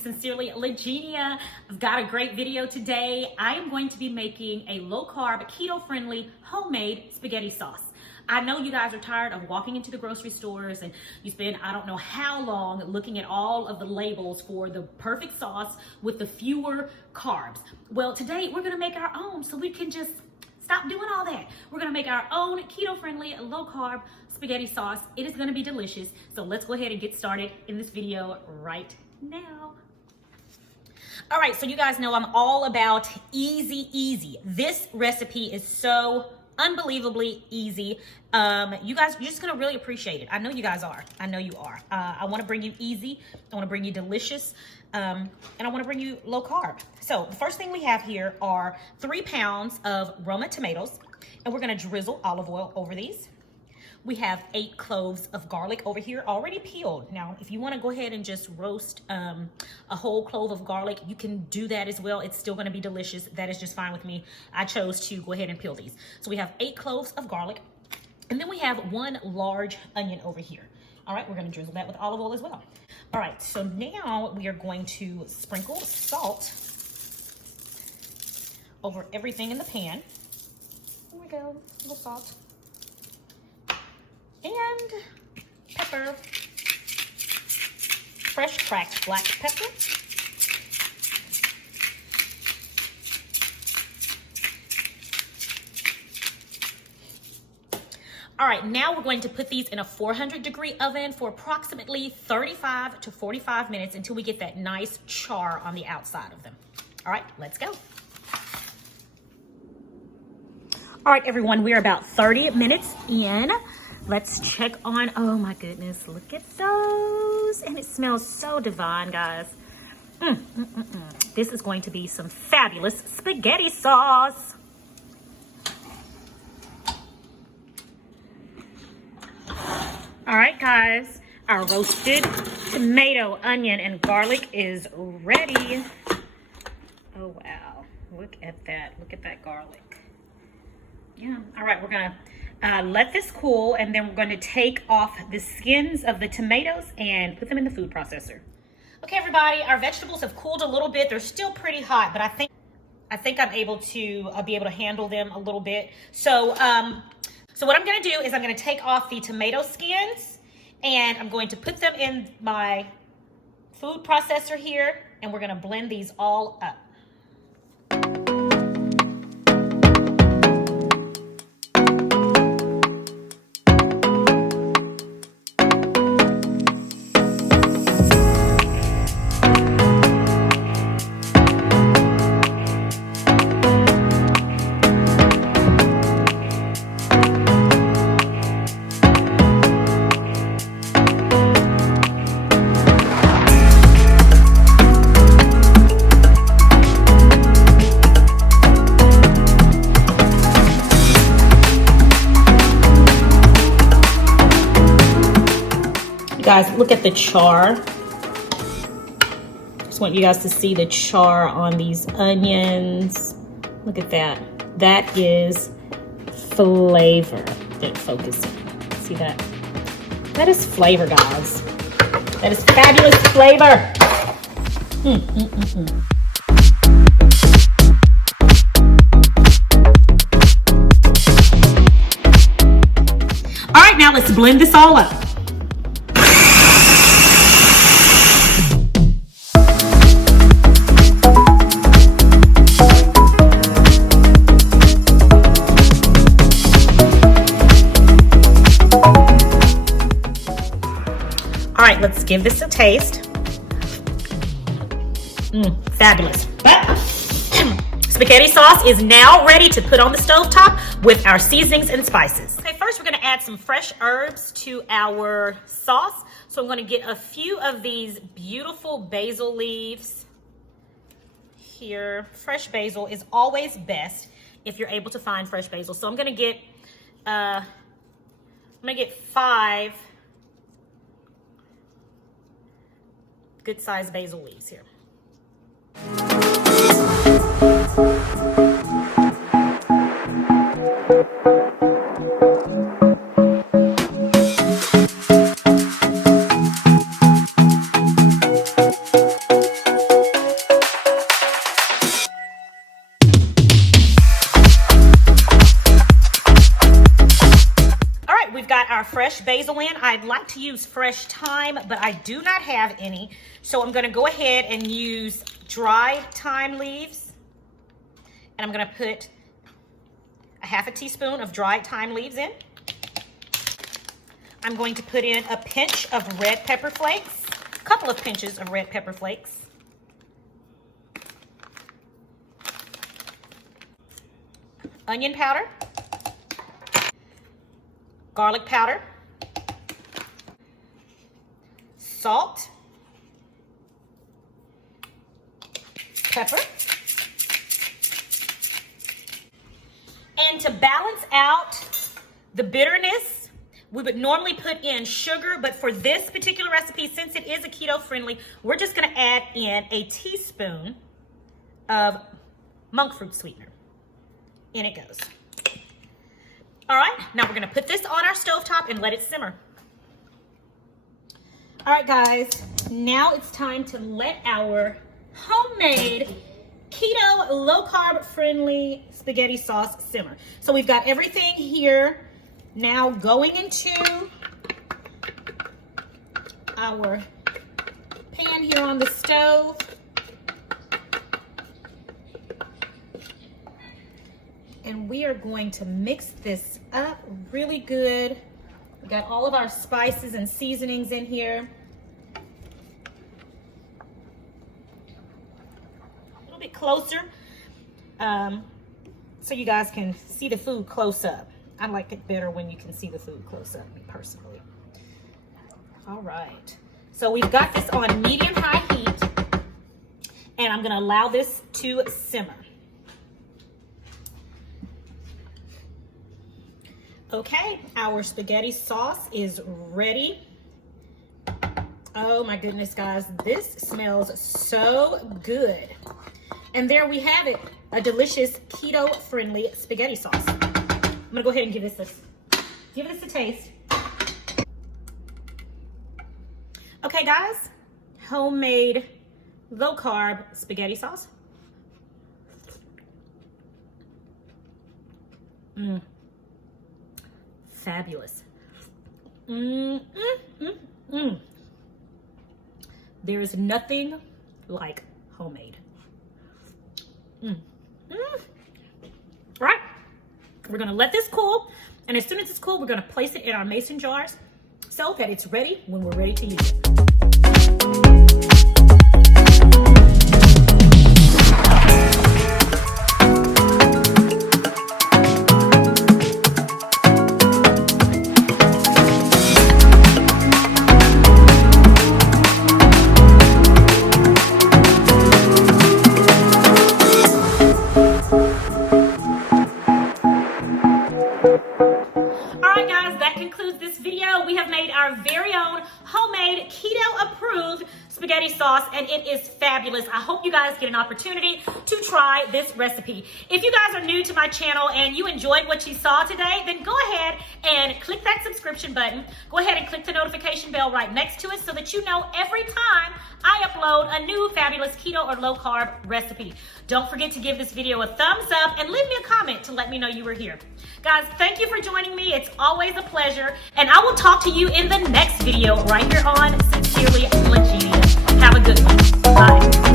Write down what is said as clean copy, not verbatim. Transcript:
sincerely, Legenia. I've got a great video today. I am going to be making a low-carb, keto-friendly, homemade spaghetti sauce. I know you guys are tired of walking into the grocery stores and you spend I don't know how long looking at all of the labels for the perfect sauce with the fewer carbs. Well, today we're gonna make our own so we can just stop doing all that. We're gonna make our own keto-friendly, low-carb spaghetti sauce. It is gonna be delicious. So let's go ahead and get started in this video right now. All right, so you guys know I'm all about easy. This recipe is so unbelievably easy. You guys, you're just gonna really appreciate it. I know you guys are. I know you are. I wanna bring you easy. I wanna bring you delicious. And I wanna bring you low carb. So the first thing we have here are 3 pounds of Roma tomatoes, and we're gonna drizzle olive oil over these. We have 8 cloves of garlic over here, already peeled. Now, if you wanna go ahead and just roast a whole clove of garlic, you can do that as well. It's still gonna be delicious. That is just fine with me. I chose to go ahead and peel these. So we have 8 cloves of garlic, and then we have 1 large onion over here. All right, we're gonna drizzle that with olive oil as well. All right, so now we are going to sprinkle salt over everything in the pan. Here we go, a little salt. And pepper, fresh cracked black pepper. All right, now we're going to put these in a 400-degree oven for approximately 35 to 45 minutes until we get that nice char on the outside of them. All right, let's go. All right, everyone, we're about 30 minutes in. Let's check on, oh my goodness, look at those. And it smells so divine, guys. This is going to be some fabulous spaghetti sauce. All right, guys, our roasted tomato, onion, and garlic is ready. Oh, wow, look at that. Look at that garlic. Yeah, all right, we're gonna let this cool, and then we're going to take off the skins of the tomatoes and put them in the food processor. Okay, everybody, our vegetables have cooled a little bit. They're still pretty hot, but I think I'm able to be able to handle them a little bit. So, so what I'm going to do is I'm going to take off the tomato skins, and I'm going to put them in my food processor here, and we're going to blend these all up. Guys, look at the char. Just want you guys to see the char on these onions. Look at that. That is flavor. Get focused. See that? That is flavor, guys. That is fabulous flavor. All right, now let's blend this all up. All right, let's give this a taste. Fabulous. Spaghetti sauce is now ready to put on the stovetop with our seasonings and spices. Okay, first we're gonna add some fresh herbs to our sauce. So I'm gonna get a few of these beautiful basil leaves here. Fresh basil is always best if you're able to find fresh basil. So I'm gonna get 5 good-sized basil leaves here. our fresh basil in. I'd like to use fresh thyme, but I do not have any. So I'm gonna go ahead and use dried thyme leaves. And I'm gonna put a half a teaspoon of dried thyme leaves in. I'm going to put in a pinch of red pepper flakes, a couple of pinches of red pepper flakes. Onion powder, garlic powder, salt, pepper, and to balance out the bitterness, we would normally put in sugar, but for this particular recipe, since it is a keto friendly, we're just gonna add in a teaspoon of monk fruit sweetener. In it goes. All right, now we're gonna put this on our stovetop and let it simmer. All right, guys, now it's time to let our homemade keto, low carb friendly spaghetti sauce simmer. So we've got everything here now going into our pan here on the stove. And we are going to mix this up really good. We got all of our spices and seasonings in here. A little bit closer so you guys can see the food close up. I like it better when you can see the food close up, me personally. All right. So we've got this on medium-high heat, and I'm gonna allow this to simmer. Okay, our spaghetti sauce is ready. Oh my goodness, guys, this smells so good. And there we have it, a delicious keto-friendly spaghetti sauce. I'm gonna go ahead and give this a taste. Okay, guys, homemade low-carb spaghetti sauce. Fabulous. There is nothing like homemade. All right, we're gonna let this cool, and as soon as it's cool, we're gonna place it in our mason jars so that it's ready when we're ready to use it. We have made our very own homemade keto approved spaghetti sauce, and it is fabulous. I hope you guys get an opportunity to try this recipe. If you guys are new to my channel and you enjoyed what you saw today, then go ahead and click that subscription button. Go ahead and click the notification bell right next to it so that you know every time I upload a new fabulous keto or low carb recipe. Don't forget to give this video a thumbs up and leave me a comment to let me know you were here. Guys, thank you for joining me. It's always a pleasure. And I will talk to you in the next video right here on Sincerely Legenia. Have a good one. Bye.